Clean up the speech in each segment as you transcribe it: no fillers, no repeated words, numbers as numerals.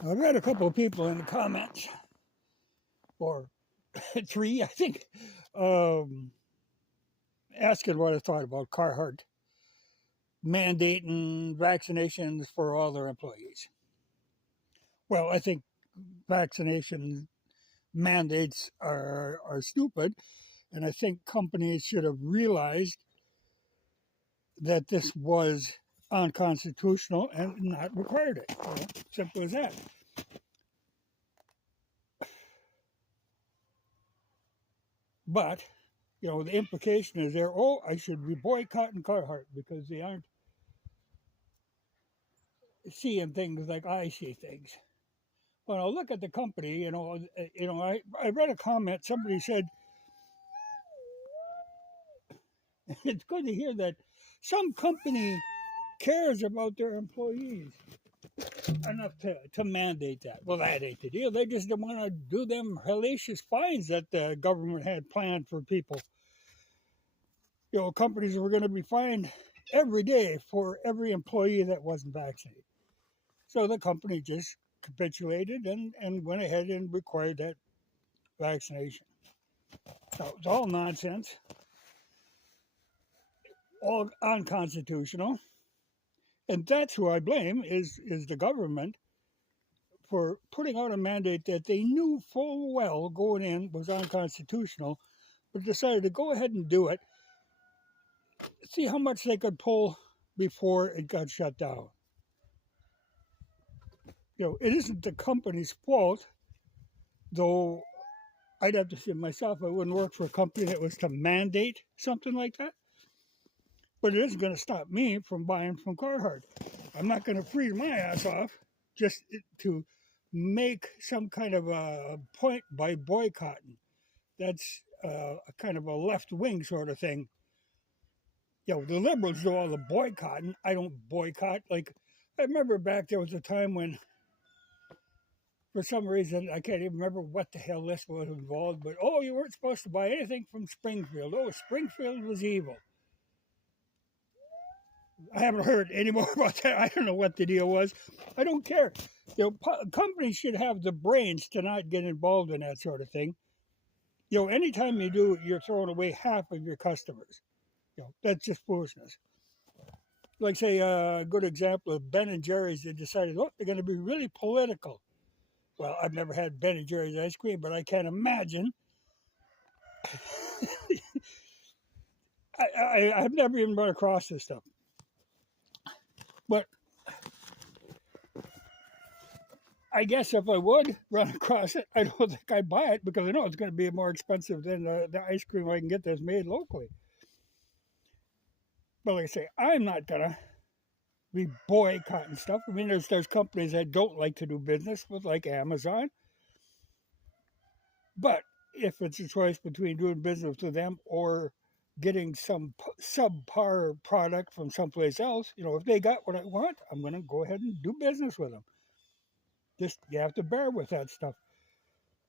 I read a couple of people in the comments, or three, I think, um, asking what I thought about Carhartt mandating vaccinations for all their employees. Well, I think vaccination mandates are stupid, and I think companies should have realized that this was unconstitutional and not required it. Simple as that. But the implication is there. Oh, I should be boycotting Carhartt because they aren't seeing things like I see things. When I look at the company, I read a comment. Somebody said it's good to hear that some company cares about their employees enough to mandate that. Well, that ain't the deal. They just don't want to do them hellacious fines that the government had planned for people. Companies were going to be fined every day for every employee that wasn't vaccinated. So the company just capitulated and went ahead and required that vaccination. So it's all nonsense, all unconstitutional. And that's who I blame is the government for putting out a mandate that they knew full well going in was unconstitutional, but decided to go ahead and do it, see how much they could pull before it got shut down. It isn't the company's fault, though I'd have to say myself, I wouldn't work for a company that was to mandate something like that. But it isn't going to stop me from buying from Carhartt. I'm not going to freeze my ass off just to make some kind of a point by boycotting. That's a kind of a left-wing sort of thing. The liberals do all the boycotting. I don't boycott. Like, I remember back there was a time when, for some reason, I can't even remember what the hell this was involved, but, you weren't supposed to buy anything from Springfield. Oh, Springfield was evil. I haven't heard any more about that. I don't know what the deal was. I don't care. Companies should have the brains to not get involved in that sort of thing. Anytime you do, you're throwing away half of your customers. That's just foolishness. Like, say, a good example of Ben and Jerry's, they decided, they're going to be really political. Well, I've never had Ben and Jerry's ice cream, but I can't imagine. I've never even run across this stuff. But I guess if I would run across it, I don't think I'd buy it because I know it's going to be more expensive than the ice cream I can get that's made locally. But like I say, I'm not going to be boycotting stuff. I mean, there's companies that don't like to do business with, like Amazon. But if it's a choice between doing business with them or getting some subpar product from someplace else, if they got what I want, I'm going to go ahead and do business with them. Just, you have to bear with that stuff.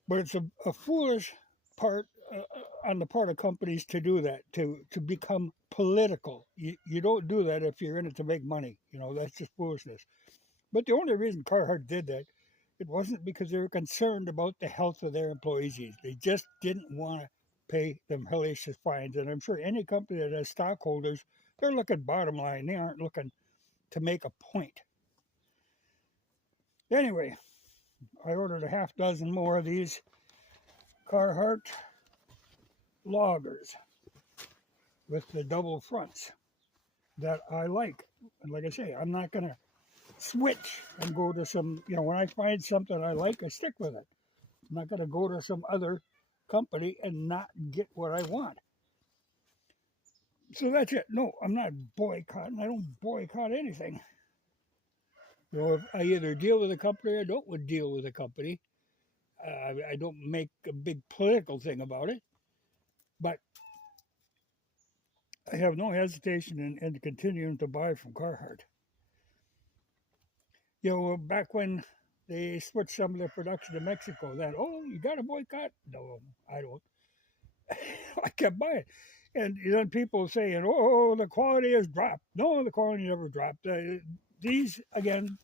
But it's a foolish part on the part of companies to do that, to become political. You don't do that if you're in it to make money. That's just foolishness. But the only reason Carhartt did that, it wasn't because they were concerned about the health of their employees. They just didn't want to pay them hellacious fines. And I'm sure any company that has stockholders, they're looking bottom line. They aren't looking to make a point. Anyway, I ordered a half dozen more of these Carhartt loggers with the double fronts that I like. And like I say, I'm not going to switch and go to some, when I find something I like, I stick with it. I'm not going to go to some other company and not get what I want. So that's it. No, I'm not boycotting. I don't boycott anything. If I either deal with a company or I don't deal with a company. I don't make a big political thing about it. But I have no hesitation in continuing to buy from Carhartt. Back when they switched some of their production to Mexico, you got to boycott? No, I don't. I kept buying. And then people saying, the quality has dropped. No, the quality never dropped. These, again,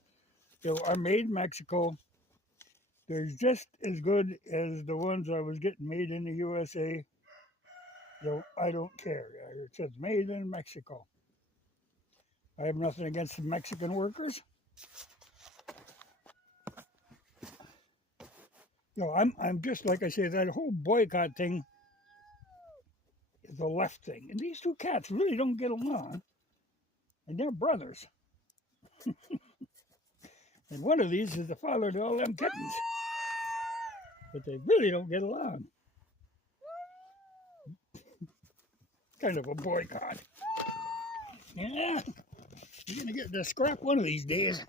are made in Mexico. They're just as good as the ones I was getting made in the USA. So I don't care. It says made in Mexico. I have nothing against the Mexican workers. No, I'm just like I say, that whole boycott thing is a left thing. And these two cats really don't get along. And they're brothers. And one of these is the father to all them kittens. But they really don't get along. Kind of a boycott. Yeah, you're going to get the scrap one of these days.